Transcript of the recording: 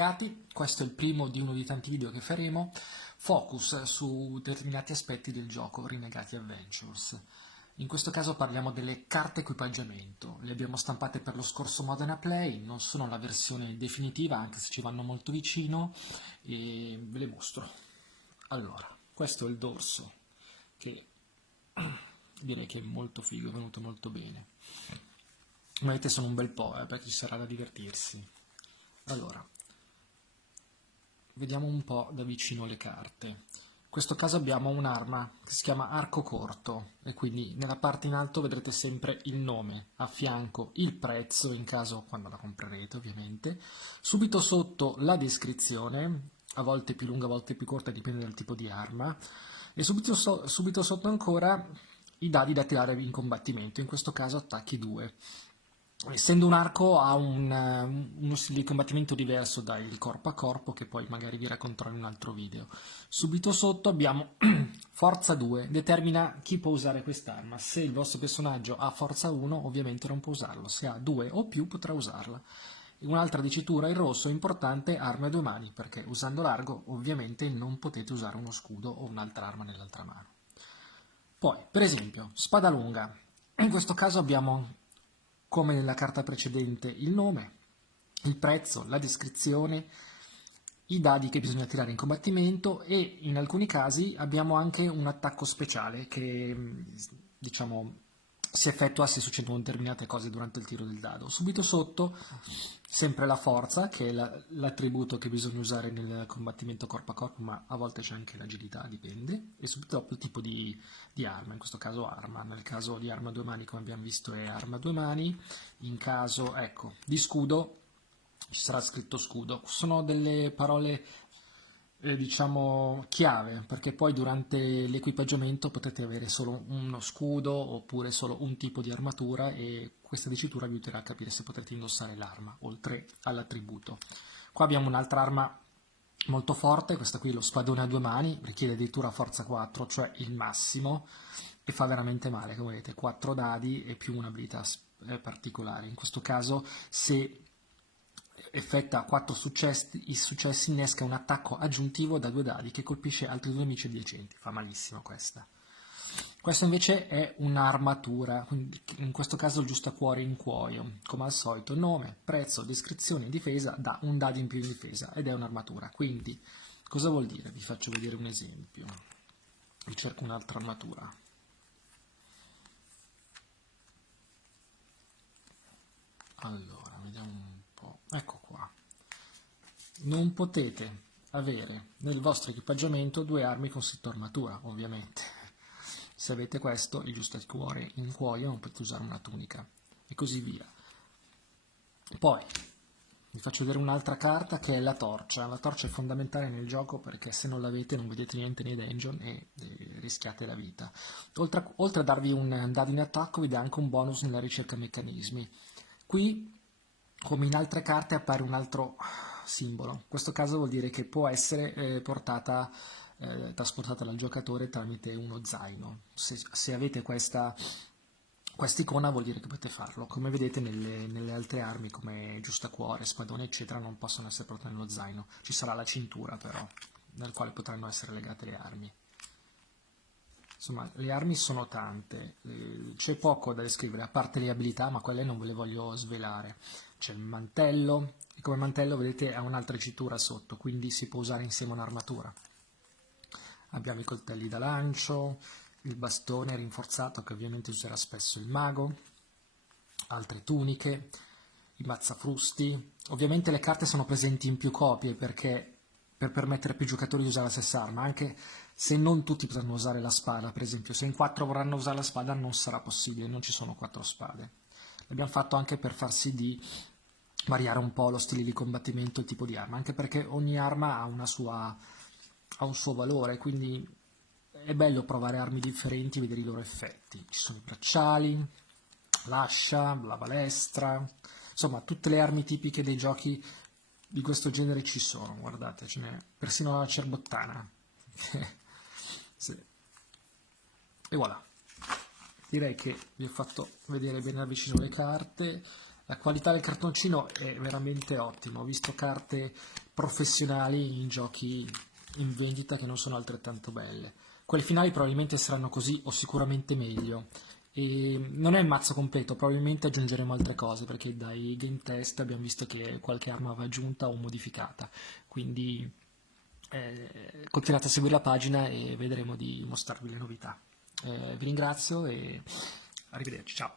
collegati, questo è il primo di uno dei tanti video che faremo, focus su determinati aspetti del gioco Renegati Adventures. In questo caso parliamo delle carte equipaggiamento, le abbiamo stampate per lo scorso Modena Play, non sono la versione definitiva anche se ci vanno molto vicino e ve le mostro. Allora, questo è il dorso che direi che è molto figo, è venuto molto bene. Come vedete sono un bel po', perché ci sarà da divertirsi. Allora, vediamo un po' da vicino le carte. In questo caso abbiamo un'arma che si chiama arco corto e quindi nella parte in alto vedrete sempre il nome, a fianco il prezzo in caso quando la comprerete ovviamente, subito sotto la descrizione, a volte più lunga, a volte più corta, dipende dal tipo di arma, e subito sotto ancora i dadi da tirare in combattimento, in questo caso attacchi 2. Essendo un arco ha uno stile di combattimento diverso dal corpo a corpo che poi magari vi racconterò in un altro video. Subito sotto abbiamo forza 2, determina chi può usare quest'arma. Se il vostro personaggio ha forza 1 ovviamente non può usarlo, se ha 2 o più potrà usarla. Un'altra dicitura in rosso importante, arma a 2 mani, perché usando l'argo ovviamente non potete usare uno scudo o un'altra arma nell'altra mano. Poi, per esempio, spada lunga. In questo caso abbiamo, come nella carta precedente, il nome, il prezzo, la descrizione, i dadi che bisogna tirare in combattimento e in alcuni casi abbiamo anche un attacco speciale che, diciamo, si effettua se succedono determinate cose durante il tiro del dado. Subito sotto sempre la forza, che è l'attributo che bisogna usare nel combattimento corpo a corpo, ma a volte c'è anche l'agilità, dipende, e subito dopo il tipo di arma, in questo caso arma, nel caso di arma a 2 mani come abbiamo visto è arma a 2 mani, in caso, ecco, di scudo ci sarà scritto scudo. Sono delle parole diciamo chiave, perché poi durante l'equipaggiamento potete avere solo uno scudo oppure solo un tipo di armatura e questa dicitura vi aiuterà a capire se potrete indossare l'arma oltre all'attributo. Qua abbiamo un'altra arma molto forte, questa qui è lo spadone a 2 mani, richiede addirittura forza 4, cioè il massimo, e fa veramente male, come vedete, 4 dadi e più un'abilità particolare. In questo caso se effettua 4 successi, i successi innesca un attacco aggiuntivo da 2 dadi che colpisce altri 2 nemici adiacenti, fa malissimo questa. Questa invece è un'armatura, in questo caso il giustacuore in cuoio, come al solito nome, prezzo, descrizione, difesa, dà un dado in più in difesa ed è un'armatura. Quindi cosa vuol dire? Vi faccio vedere un esempio, vi cerco un'altra armatura. Allora, vediamo un po', ecco qua. Non potete avere nel vostro equipaggiamento 2 armi con scritto armatura, ovviamente. Se avete questo, il giustacuore in cuoio, non potete usare una tunica, e così via. Poi, vi faccio vedere un'altra carta che è la torcia. La torcia è fondamentale nel gioco perché se non l'avete non vedete niente nei dungeon e rischiate la vita. Oltre a darvi un dado in attacco, vi dà anche un bonus nella ricerca meccanismi. Qui, come in altre carte, appare un altro simbolo. In questo caso vuol dire che può essere trasportata dal giocatore tramite uno zaino. Se avete questa icona vuol dire che potete farlo. Come vedete nelle altre armi come giustacuore, spadone eccetera non possono essere portate nello zaino. Ci sarà la cintura però, nel quale potranno essere legate le armi. Insomma, le armi sono tante, c'è poco da descrivere, a parte le abilità, ma quelle non ve le voglio svelare. C'è il mantello, e come mantello vedete ha un'altra dicitura sotto, quindi si può usare insieme a un'armatura. Abbiamo i coltelli da lancio, il bastone rinforzato che ovviamente userà spesso il mago, altre tuniche, i mazzafrusti. Ovviamente le carte sono presenti in più copie perché per permettere a più giocatori di usare la stessa arma, anche se non tutti potranno usare la spada, per esempio se in 4 vorranno usare la spada non sarà possibile, non ci sono 4 spade. L'abbiamo fatto anche per far sì di variare un po' lo stile di combattimento e il tipo di arma, anche perché ogni arma ha un suo valore, quindi è bello provare armi differenti e vedere i loro effetti. Ci sono i bracciali, l'ascia, la balestra, insomma tutte le armi tipiche dei giochi di questo genere ci sono, guardate, ce n'è persino la cerbottana. Sì. E voilà, direi che vi ho fatto vedere bene da vicino le carte. La qualità del cartoncino è veramente ottima, ho visto carte professionali in giochi in vendita che non sono altrettanto belle. Quelle finali probabilmente saranno così o sicuramente meglio. E non è il mazzo completo, probabilmente aggiungeremo altre cose perché dai game test abbiamo visto che qualche arma va aggiunta o modificata. Quindi continuate a seguire la pagina e vedremo di mostrarvi le novità. Vi ringrazio e arrivederci, ciao.